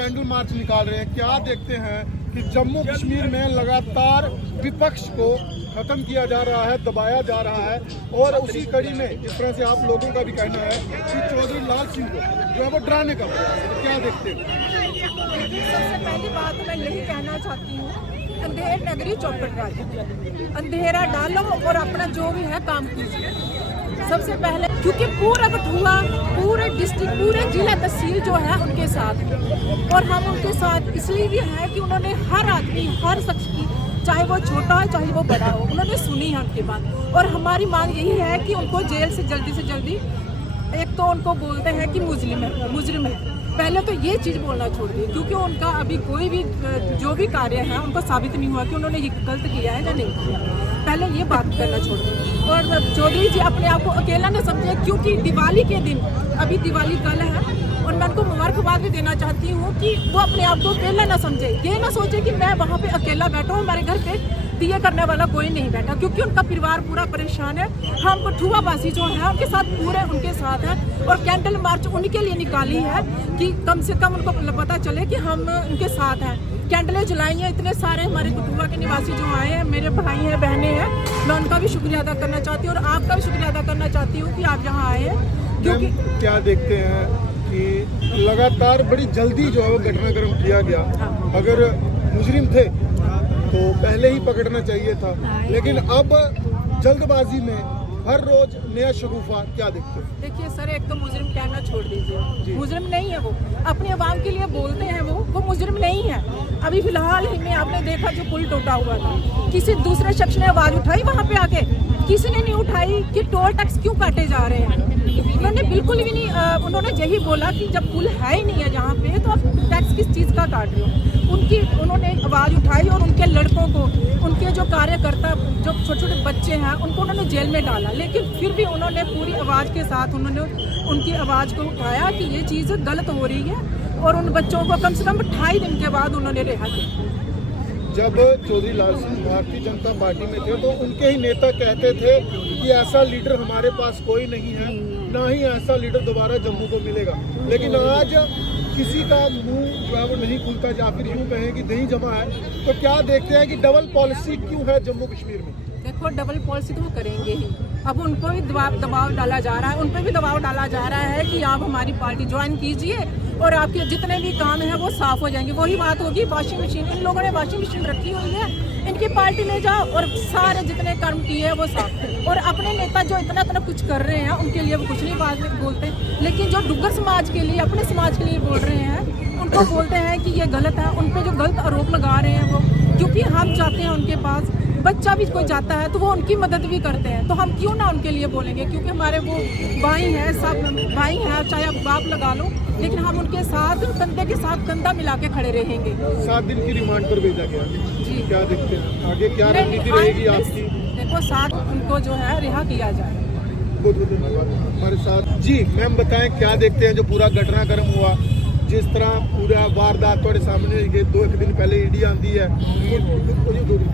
Candle march निकाल रहे हैं। क्या देखते हैं कि जम्मू कश्मीर में लगातार विपक्ष को खत्म किया जा रहा है, दबाया जा रहा है, और उसी कड़ी में जिस तरह से आप लोगों का भी कहना है कि चौधरी लाल सिंह को जो है वो डराने का प्रयास है, तो क्या देखते हैं? सबसे पहली बात मैं यही कहना चाहती हूँ, अंधेर नगरी चौपट राज, अंधेरा डालो और अपना जो भी है काम कीजिए सबसे पहले, क्योंकि पूरा कठुआ, पूरे डिस्ट्रिक्ट, पूरे जिला तहसील जो है उनके साथ है। और हम उनके साथ इसलिए भी है कि उन्होंने हर आदमी, हर शख्स की, चाहे वो छोटा हो चाहे वो बड़ा हो, उन्होंने सुनी है उनकी बात। और हमारी मांग यही है कि उनको जेल से जल्दी, एक तो उनको बोलते हैं कि मुजरिम है, पहले तो ये चीज़ बोलना छोड़ दी, क्योंकि उनका अभी कोई भी जो भी कार्य है उनको साबित नहीं हुआ कि उन्होंने ये गलत किया है या नहीं किया। पहले ये बात करना छोड़ दी। और चौधरी जी अपने आप को अकेला न समझे, क्योंकि दिवाली के दिन, अभी दिवाली कल है, और मैं उनको मुबारकबाद भी देना चाहती हूँ कि वो अपने आप को अकेला ना समझे, ये ना सोचे कि मैं वहाँ पे अकेला बैठा हूँ, हमारे घर पे दिए करने वाला कोई नहीं बैठा, क्योंकि उनका परिवार पूरा परेशान है। हम कठुआ वासी जो है उनके साथ, पूरे उनके साथ हैं, और कैंडल मार्च उनके लिए निकाली है कि कम से कम उनको पता चले कि हम उनके साथ हैं। कैंडलें जलाई हैं, इतने सारे हमारे कठुआ के निवासी जो आए हैं, मेरे भाई हैं, बहनें हैं, मैं उनका भी शुक्रिया अदा करना चाहती हूँ और आपका भी शुक्रिया अदा करना चाहती हूँ कि आप यहाँ आए हैं। क्योंकि क्या देखते हैं कि लगातार बड़ी जल्दी जो है वो घटनाक्रम किया गया, अगर मुजरिम थे तो पहले ही पकड़ना चाहिए था, लेकिन अब जल्दबाजी में हर रोज नया शगुफा, क्या देखते हैं? देखिए सर, एक तो मुजरिम कहना छोड़ दीजिए, मुजरिम नहीं है वो, अपनी आवाम के लिए बोलते हैं, वो मुजरिम नहीं है। अभी फिलहाल ही में आपने देखा जो पुल टूटा हुआ था, किसी दूसरे शख्स ने आवाज उठाई वहाँ पे आके? किसी ने नहीं उठाई कि टोल टैक्स क्यों काटे जा रहे हैं, उन्होंने बिल्कुल भी नहीं। उन्होंने यही बोला कि जब पुल है ही नहीं है जहाँ पे, तो आप टैक्स किस चीज़ का काट रहे हो। उन्होंने आवाज़ उठाई और उनके लड़कों को, उनके जो कार्यकर्ता, जो छोटे छोटे बच्चे हैं, उनको उन्होंने जेल में डाला, लेकिन फिर भी उन्होंने पूरी आवाज़ के साथ उन्होंने उनकी आवाज़ को उठाया कि ये चीज़ गलत हो रही है, और उन बच्चों को कम से कम 28 दिन के बाद उन्होंने रिहा किया। जब चौधरी लाल सिंह भारतीय जनता पार्टी में थे तो उनके ही नेता कहते थे कि ऐसा लीडर हमारे पास कोई नहीं है, ना ही ऐसा लीडर दोबारा जम्मू को मिलेगा, लेकिन आज किसी का मुंह जो है वो नहीं खुलता, या फिर यूँ कहें कि नहीं जमा है। तो क्या देखते हैं कि डबल पॉलिसी क्यों है जम्मू कश्मीर में? देखो, डबल पॉलिसी तो वो करेंगे ही। अब उनको भी दबाव डाला जा रहा है, उन पर भी दबाव डाला जा रहा है कि आप हमारी पार्टी ज्वाइन कीजिए और आपके जितने भी काम हैं वो साफ हो जाएंगे। वही बात होगी, वॉशिंग मशीन, इन लोगों ने वॉशिंग मशीन रखी हुई है, इनकी पार्टी में जाओ और सारे जितने कर्म किए हैं वो साफ। और अपने नेता जो इतना कुछ कर रहे हैं उनके लिए वो कुछ नहीं बोलते, लेकिन जो डुग्गर समाज के लिए, अपने समाज के लिए बोल रहे हैं, उनको बोलते हैं कि ये गलत है, उन पर जो गलत आरोप लगा रहे हैं वो, क्योंकि हम जाते हैं उनके पास, बच्चा भी कोई जाता है तो वो उनकी मदद भी करते हैं, तो हम क्यों ना उनके लिए बोलेंगे, क्योंकि हमारे वो भाई हैं, सब भाई हैं, चाहे आप बाप लगा लो, लेकिन हम उनके साथ कंधे के साथ कंधा मिला के खड़े रहेंगे। 7 दिन की रिमांड पर भेजा गया जी, क्या देखते हैं आगे क्या रणनीति रहेगी आपकी? देखो, 7 उनको जो है रिहा किया जाए। बहुत बहुत धन्यवाद हमारे साथ जी। मैम बताएं, क्या देखते हैं जो पूरा घटनाक्रम हुआ, जिस तरह पूरा वारदात थोड़े सामने गए, 2-1 दिन पहले ईडी आती है,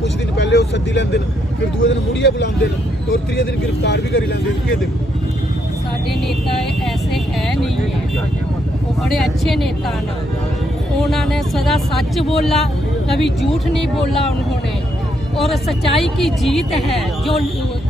कुछ दिन पहले वो सद्दी लेंदे, फिर दूसरे दिन मुड़िया बुलाते और तीसरे दिन गिरफ्तार भी करी लेंदे। के देखो, साडे नेता ऐसे है नहीं है, वो बड़े अच्छे नेता ना, उन्होंने सदा सच बोला, कभी झूठ नहीं बोला उन्होंने, और सच्चाई की जीत है।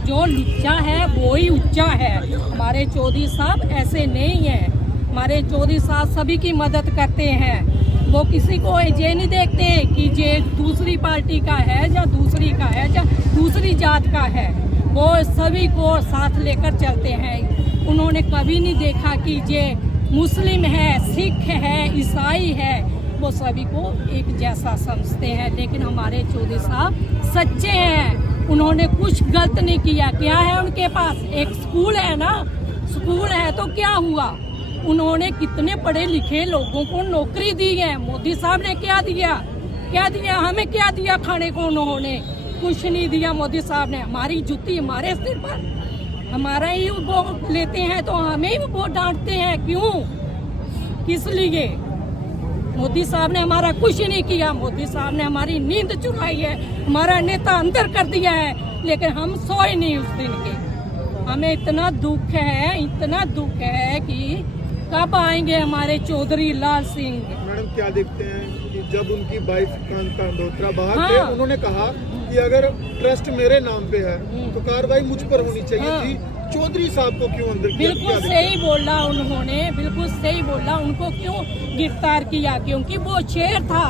जो लुच्चा है वो ही ऊंचा है। हमारे चौधरी साहब ऐसे नहीं है, हमारे चौधरी साहब सभी की मदद करते हैं, वो किसी को ये नहीं देखते कि ये दूसरी पार्टी का है या दूसरी का है या दूसरी जात का है, वो सभी को साथ लेकर चलते हैं। उन्होंने कभी नहीं देखा कि ये मुस्लिम है, सिख है, ईसाई है, वो सभी को एक जैसा समझते हैं। लेकिन हमारे चौधरी साहब सच्चे हैं, उन्होंने कुछ गलत नहीं किया। क्या है उनके पास? एक स्कूल है ना, स्कूल है तो क्या हुआ? उन्होंने कितने पढ़े लिखे लोगों को नौकरी दी है। मोदी साहब ने क्या दिया? हमें क्या दिया खाने को? उन्होंने कुछ नहीं दिया। मोदी साहब ने हमारी जुत्ती हमारे सिर पर, हमारा ही वोट लेते हैं तो हमें ही वो डांटते हैं, क्यों, किस लिए? मोदी साहब ने हमारा कुछ नहीं किया। मोदी साहब ने हमारी नींद चुराई है, हमारा नेता अंदर कर दिया है, लेकिन हम सोए नहीं उस दिन के। हमें इतना दुख है कि कब आएंगे हमारे चौधरी लाल सिंह। मैडम क्या देखते हैं कि जब उनकी वाइफ कांता अंडोत्रा बाहर हाँ। थे, उन्होंने कहा कि अगर ट्रस्ट मेरे नाम पे है तो कार्रवाई मुझ पर होनी चाहिए हाँ। थी, चौधरी साहब को क्यों अंदर किया? बिल्कुल सही बोला उन्होंने, बिल्कुल सही बोला। उनको क्यों गिरफ्तार किया? क्योंकि वो शेर था,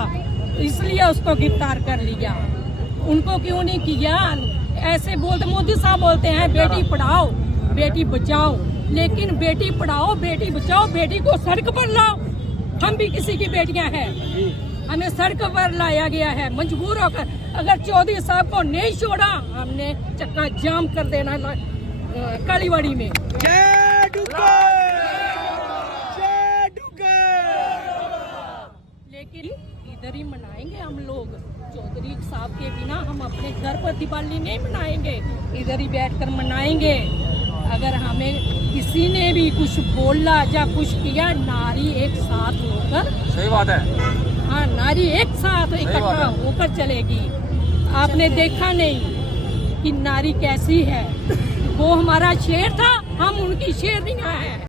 इसलिए उसको गिरफ्तार कर लिया। उनको क्यों नहीं किया? ऐसे बोलते, मोदी साहब बोलते हैं बेटी पढ़ाओ बेटी बचाओ, लेकिन बेटी पढ़ाओ बेटी बचाओ, बेटी को सड़क पर लाओ। हम भी किसी की बेटियां हैं, हमें सड़क पर लाया गया है मजबूर होकर। अगर चौधरी साहब को नहीं छोड़ा, हमने चक्का जाम कर देना कालीवाड़ी में। लेकिन इधर ही मनाएंगे हम लोग। चौधरी साहब के बिना हम अपने घर पर दिवाली नहीं मनाएंगे, इधर ही बैठकर मनाएंगे। अगर हमें किसी ने भी कुछ बोला या कुछ किया, नारी एक साथ होकर, सही बात है, हाँ नारी एक साथ इकट्ठा होकर चलेगी। आपने देखा नहीं कि नारी कैसी है? वो हमारा शेर था, हम उनकी शेरनियां हैं।